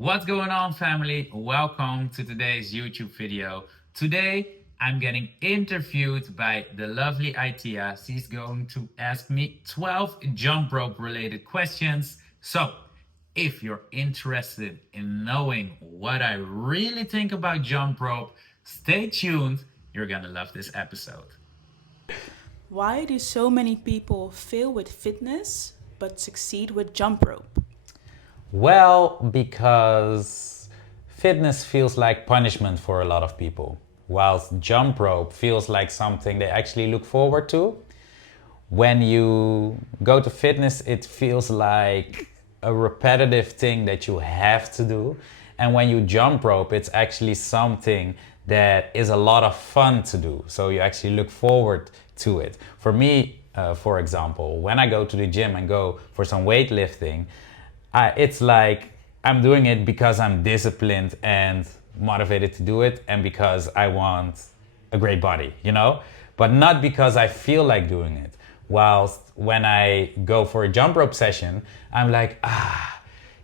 What's going on, family? Welcome to today's YouTube video. Today, I'm getting interviewed by the lovely Itia. She's going to ask me 12 jump rope related questions. So, if you're interested in knowing what I really think about jump rope, stay tuned. You're gonna love this episode. Why do so many people fail with fitness but succeed with jump rope? Well, because fitness feels like punishment for a lot of people, whilst jump rope feels like something they actually look forward to. When you go to fitness, it feels like a repetitive thing that you have to do. And when you jump rope, it's actually something that is a lot of fun to do. So you actually look forward to it. For me, for example, when I go to the gym and go for some weightlifting, it's like I'm doing it because I'm disciplined and motivated to do it and because I want a great body, But not because I feel like doing it. Whilst when I go for a jump rope session, I'm like,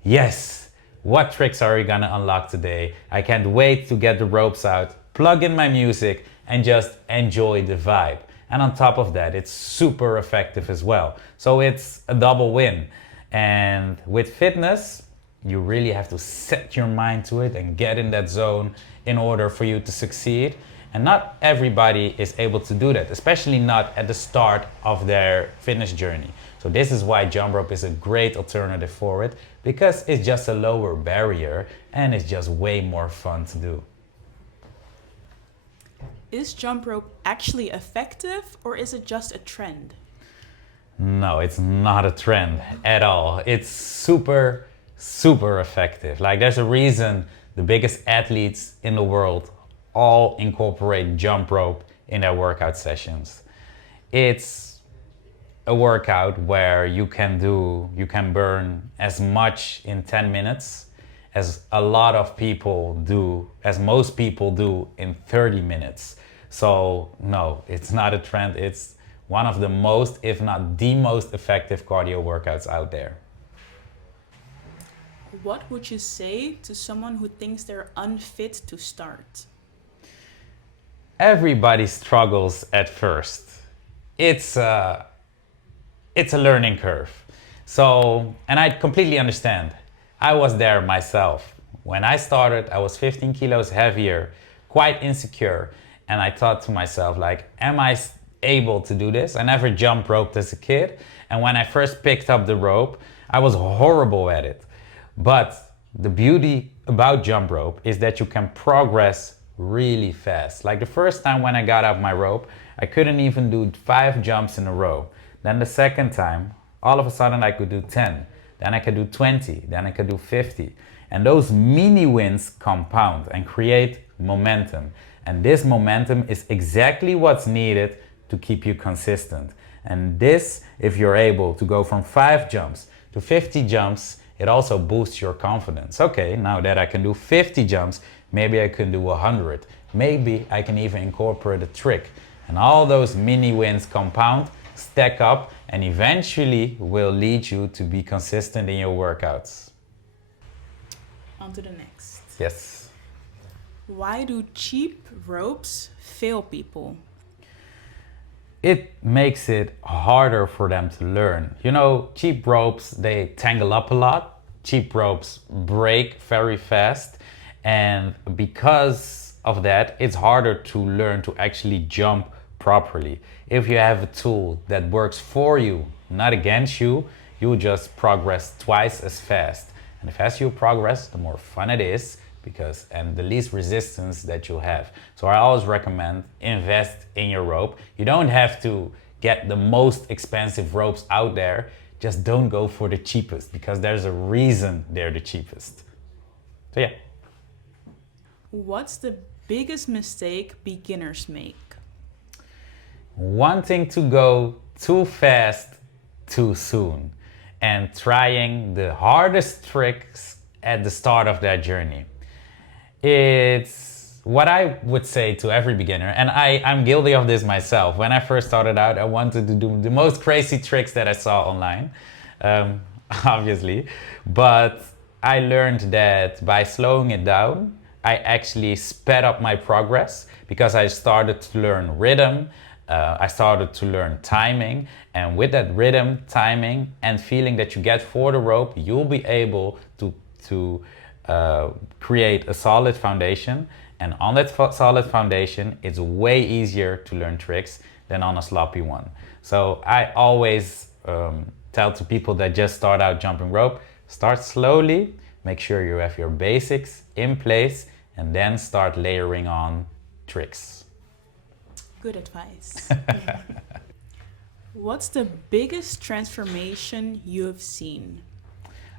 yes, what tricks are we gonna unlock today? I can't wait to get the ropes out, plug in my music, and just enjoy the vibe. And on top of that, it's super effective as well. So it's a double win. And with fitness, you really have to set your mind to it and get in that zone in order for you to succeed. And not everybody is able to do that, especially not at the start of their fitness journey. So this is why jump rope is a great alternative for it, because it's just a lower barrier and it's just way more fun to do. Is jump rope actually effective or is it just a trend? No, it's not a trend at all. It's super, super effective. Like, there's a reason the biggest athletes in the world all incorporate jump rope in their workout sessions. It's a workout where you can burn as much in 10 minutes as a lot of people do, as most people do in 30 minutes. So no, it's not a trend. It's one of the most, if not the most effective cardio workouts out there. What would you say to someone who thinks they're unfit to start? Everybody struggles at first. It's a learning curve. So, and I completely understand. I was there myself. When I started, I was 15 kilos heavier, quite insecure, and I thought to myself, like, am I able to do this? I never jump roped as a kid, and when I first picked up the rope, I was horrible at it. But the beauty about jump rope is that you can progress really fast. Like the first time when I got up my rope, I couldn't even do 5 jumps in a row. Then the second time, all of a sudden I could do 10. Then I could do 20. Then I could do 50. And those mini wins compound and create momentum. And this momentum is exactly what's needed to keep you consistent. And this, if you're able to go from 5 jumps to 50 jumps, it also boosts your confidence. Okay, now that I can do 50 jumps, maybe I can do 100. Maybe I can even incorporate a trick. And all those mini wins compound, stack up, and eventually will lead you to be consistent in your workouts. On to the next. Yes. Why do cheap ropes fail people? It makes it harder for them to learn. Cheap ropes, they tangle up a lot. Cheap ropes break very fast. And because of that, it's harder to learn to actually jump properly. If you have a tool that works for you, not against you, you'll just progress twice as fast. And the faster you progress, the more fun it is, and the least resistance that you have. So I always recommend invest in your rope. You don't have to get the most expensive ropes out there. Just don't go for the cheapest, because there's a reason they're the cheapest. So yeah. What's the biggest mistake beginners make? Wanting to go too fast too soon and trying the hardest tricks at the start of that journey. It's what I would say to every beginner, and I'm guilty of this myself. When I first started out, I wanted to do the most crazy tricks that I saw online, obviously, but I learned that by slowing it down, I actually sped up my progress because I started to learn rhythm, I started to learn timing, and with that rhythm, timing, and feeling that you get for the rope, you'll be able to create a solid foundation. And on that solid foundation, it's way easier to learn tricks than on a sloppy one. So I always tell to people that just start out jumping rope, start slowly, make sure you have your basics in place, and then start layering on tricks. Good advice. What's the biggest transformation you have seen?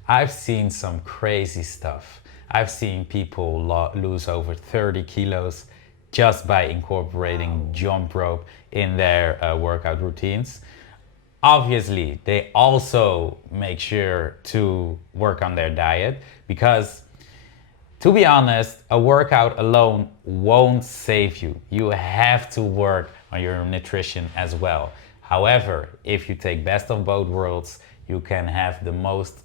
I've seen some crazy stuff. I've seen people lose over 30 kilos just by incorporating jump rope in their workout routines. Obviously, they also make sure to work on their diet because, to be honest, a workout alone won't save you. You have to work on your nutrition as well. However, if you take best of both worlds, you can have the most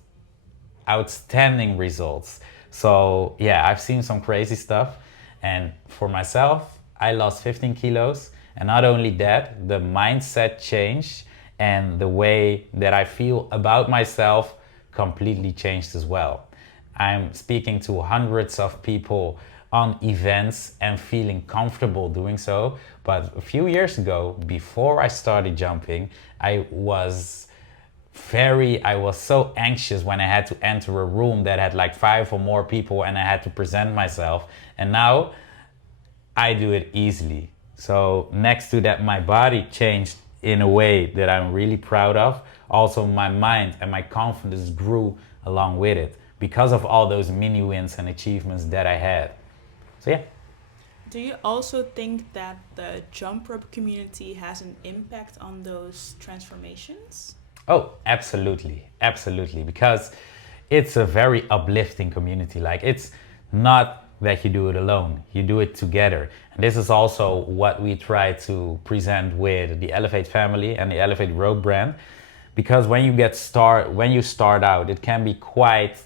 outstanding results. So yeah, I've seen some crazy stuff. And for myself, I lost 15 kilos. And not only that, the mindset changed and the way that I feel about myself completely changed as well. I'm speaking to hundreds of people on events and feeling comfortable doing so. But a few years ago, before I started jumping, I was so anxious when I had to enter a room that had like 5 or more people and I had to present myself. And now I do it easily. So next to that, my body changed in a way that I'm really proud of. Also, my mind and my confidence grew along with it because of all those mini wins and achievements that I had. So yeah. Do you also think that the jump rope community has an impact on those transformations? Oh, absolutely. Absolutely. Because it's a very uplifting community. Like, it's not that you do it alone, you do it together. And this is also what we try to present with the Elevate family and the Elevate Rope brand. Because when you start out, it can be quite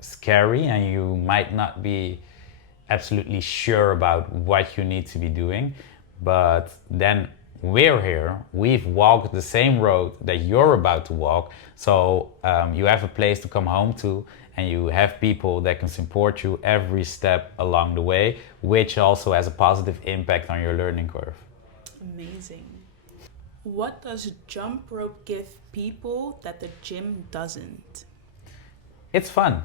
scary and you might not be absolutely sure about what you need to be doing. But then we're here, we've walked the same road that you're about to walk, so you have a place to come home to and you have people that can support you every step along the way, which also has a positive impact on your learning curve. Amazing. What does jump rope give people that the gym doesn't? It's fun.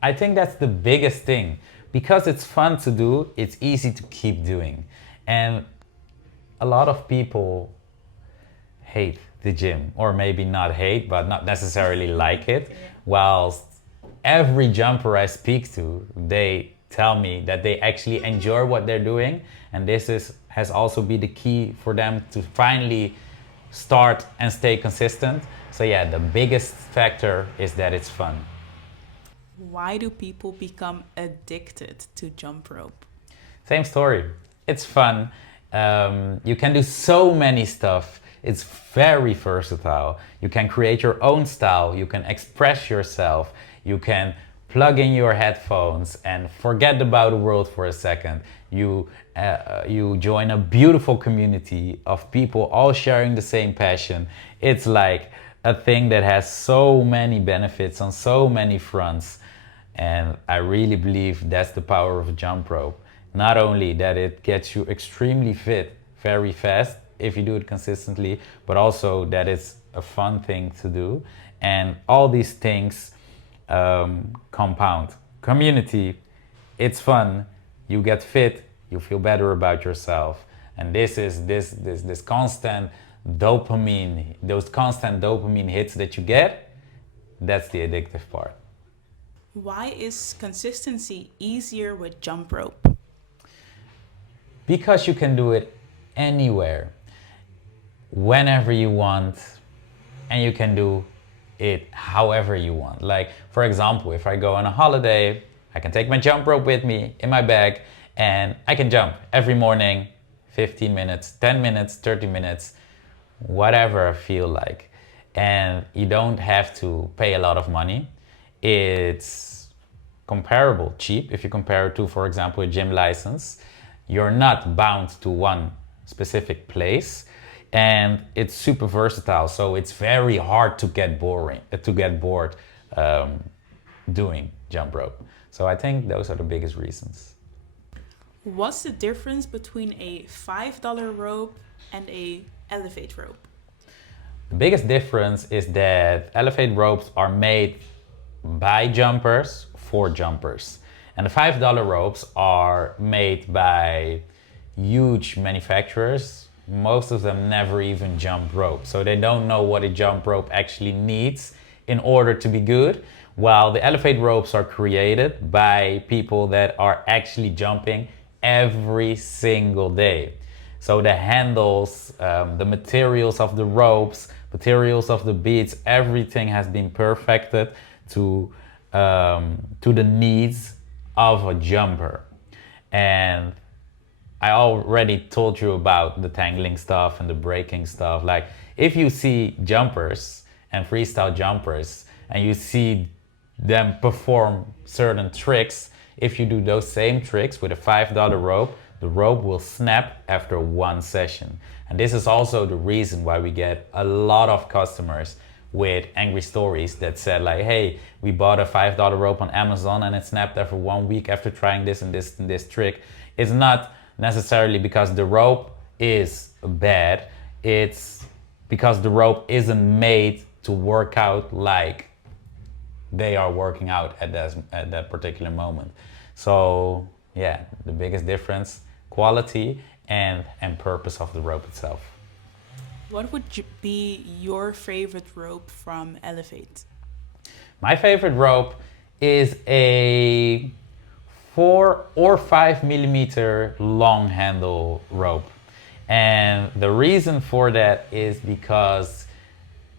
I think that's the biggest thing. Because it's fun to do, it's easy to keep doing. And a lot of people hate the gym, or maybe not hate, but not necessarily like it. Whilst every jumper I speak to, they tell me that they actually enjoy what they're doing. And has also been the key for them to finally start and stay consistent. So yeah, the biggest factor is that it's fun. Why do people become addicted to jump rope? Same story. It's fun. You can do so many stuff. It's very versatile. You can create your own style. You can express yourself. You can plug in your headphones and forget about the world for a second. You join a beautiful community of people all sharing the same passion. It's like a thing that has so many benefits on so many fronts. And I really believe that's the power of jump rope. Not only that it gets you extremely fit very fast if you do it consistently, but also that it's a fun thing to do. And all these things compound. Community, it's fun, you get fit, you feel better about yourself. And this constant dopamine, those constant dopamine hits that you get, that's the addictive part. Why is consistency easier with jump rope? Because you can do it anywhere, whenever you want, and you can do it however you want. Like, for example, if I go on a holiday, I can take my jump rope with me in my bag and I can jump every morning, 15 minutes, 10 minutes, 30 minutes, whatever I feel like. And you don't have to pay a lot of money. It's comparable, cheap. If you compare it to, for example, a gym license, you're not bound to one specific place, and it's super versatile. So it's very hard to get bored doing jump rope. So I think those are the biggest reasons. What's the difference between a $5 rope and a elevate rope? The biggest difference is that elevate ropes are made by jumpers for jumpers. And the $5 ropes are made by huge manufacturers. Most of them never even jump rope. So they don't know what a jump rope actually needs in order to be good. While the elevate ropes are created by people that are actually jumping every single day. So the handles, the materials of the ropes, materials of the beads, everything has been perfected to the needs of a jumper. And I already told you about the tangling stuff and the breaking stuff. Like if you see jumpers and freestyle jumpers and you see them perform certain tricks, if you do those same tricks with a $5 rope, the rope will snap after one session. And this is also the reason why we get a lot of customers with angry stories that said like, hey, we bought a $5 rope on Amazon and it snapped after 1 week after trying this and this and this trick. It's not necessarily because the rope is bad, it's because the rope isn't made to work out like they are working out at that particular moment. So yeah, the biggest difference, quality and purpose of the rope itself. What would be your favorite rope from Elevate? My favorite rope is a 4 or 5 millimeter long handle rope. And the reason for that is because,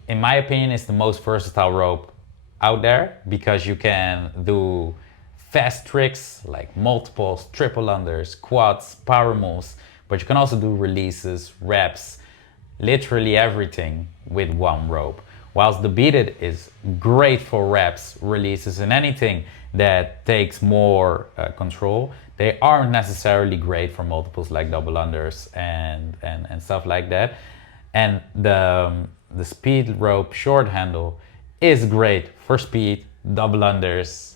in my opinion, it's the most versatile rope out there, because you can do fast tricks like multiples, triple unders, quads, power moves, but you can also do releases, reps, literally everything with one rope. Whilst the beaded is great for reps, releases, and anything that takes more control, they aren't necessarily great for multiples like double unders and stuff like that. And the speed rope short handle is great for speed, double unders,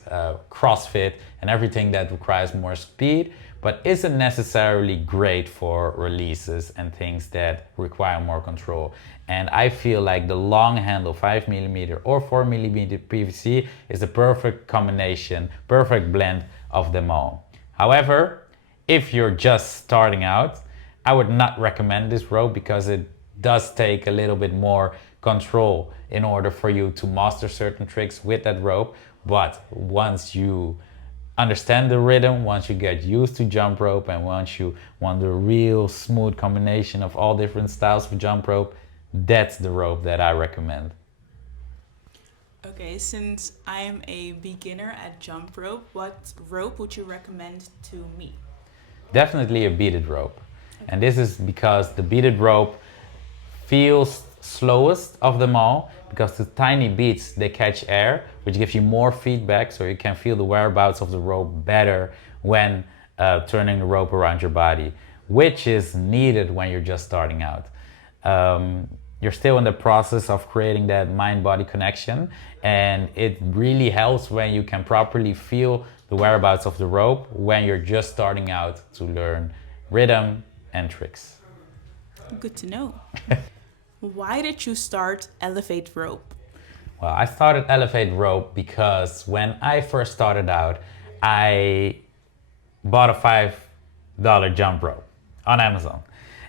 CrossFit, and everything that requires more speed, but isn't necessarily great for releases and things that require more control. And I feel like the long handle 5mm or 4mm PVC is the perfect combination, perfect blend of them all. However, if you're just starting out, I would not recommend this rope because it does take a little bit more control in order for you to master certain tricks with that rope. But once you understand the rhythm, once you get used to jump rope, and once you want the real smooth combination of all different styles of jump rope, that's the rope that I recommend. Okay, since I am a beginner at jump rope, what rope would you recommend to me? Definitely a beaded rope. And this is because the beaded rope feels slowest of them all, because the tiny beads, they catch air, which gives you more feedback, so you can feel the whereabouts of the rope better when turning the rope around your body, which is needed when you're just starting out. You're still in the process of creating that mind-body connection, and it really helps when you can properly feel the whereabouts of the rope when you're just starting out to learn rhythm and tricks. Good to know. Why did you start Elevate Rope? Well, I started Elevate Rope because when I first started out, I bought a $5 jump rope on Amazon.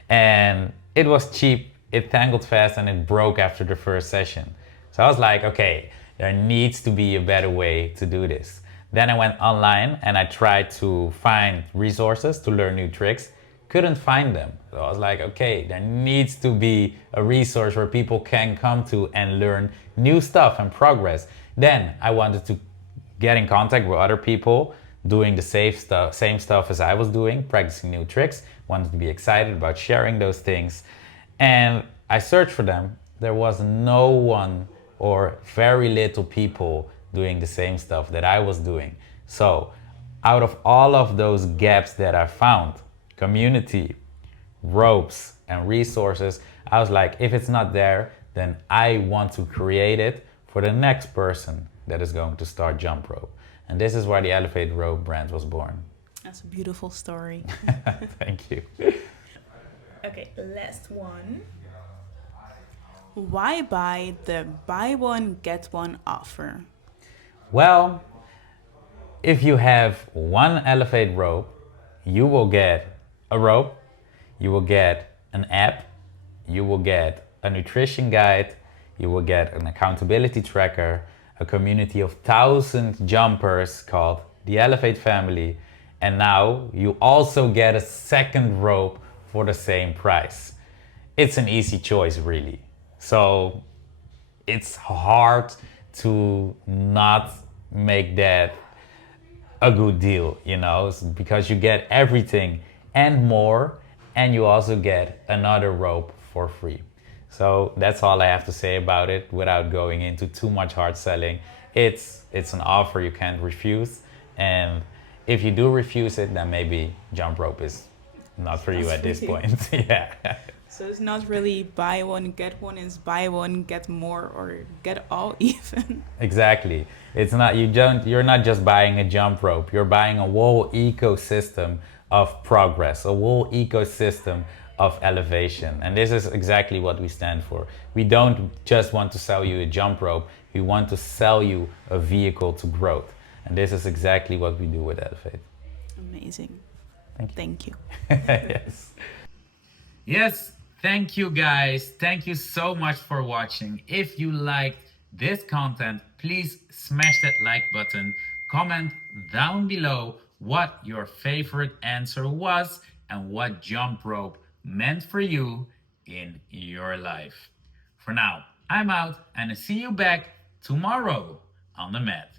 And it was cheap, it tangled fast, and it broke after the first session. So I was like, okay, there needs to be a better way to do this. Then I went online and I tried to find resources to learn new tricks. Couldn't find them. So I was like, okay, there needs to be a resource where people can come to and learn new stuff and progress. Then I wanted to get in contact with other people doing the same stuff as I was doing, practicing new tricks, wanted to be excited about sharing those things. And I searched for them. There was no one or very little people doing the same stuff that I was doing. So, out of all of those gaps that I found, community, ropes, and resources, I was like, if it's not there, then I want to create it for the next person that is going to start jump rope. And this is why the Elevate Rope brand was born. That's a beautiful story. Thank you. Okay, last one. Why buy the buy one, get one offer? Well, if you have one Elevate rope, you will get a rope, you will get an app, you will get a nutrition guide, you will get an accountability tracker, a community of 1,000 jumpers called the Elevate family, and now you also get a second rope for the same price. It's an easy choice, really. So it's hard to not make that a good deal, you know, because you get everything and more, and you also get another rope for free. So that's all I have to say about it without going into too much hard selling. It's an offer you can't refuse, and if you do refuse it, then maybe jump rope is not for you at this point. Yeah. So it's not really buy one, get one, it's buy one, get more, or get all even. Exactly. It's not you're not just buying a jump rope, you're buying a whole ecosystem of progress, a whole ecosystem of elevation. And this is exactly what we stand for. We don't just want to sell you a jump rope, we want to sell you a vehicle to growth. And this is exactly what we do with Elevate. Amazing. Thank you. Thank you. Yes. Yes, thank you guys. Thank you so much for watching. If you liked this content, please smash that like button. Comment down below what your favorite answer was and what jump rope meant for you in your life. For now, I'm out and I see you back tomorrow on the mat.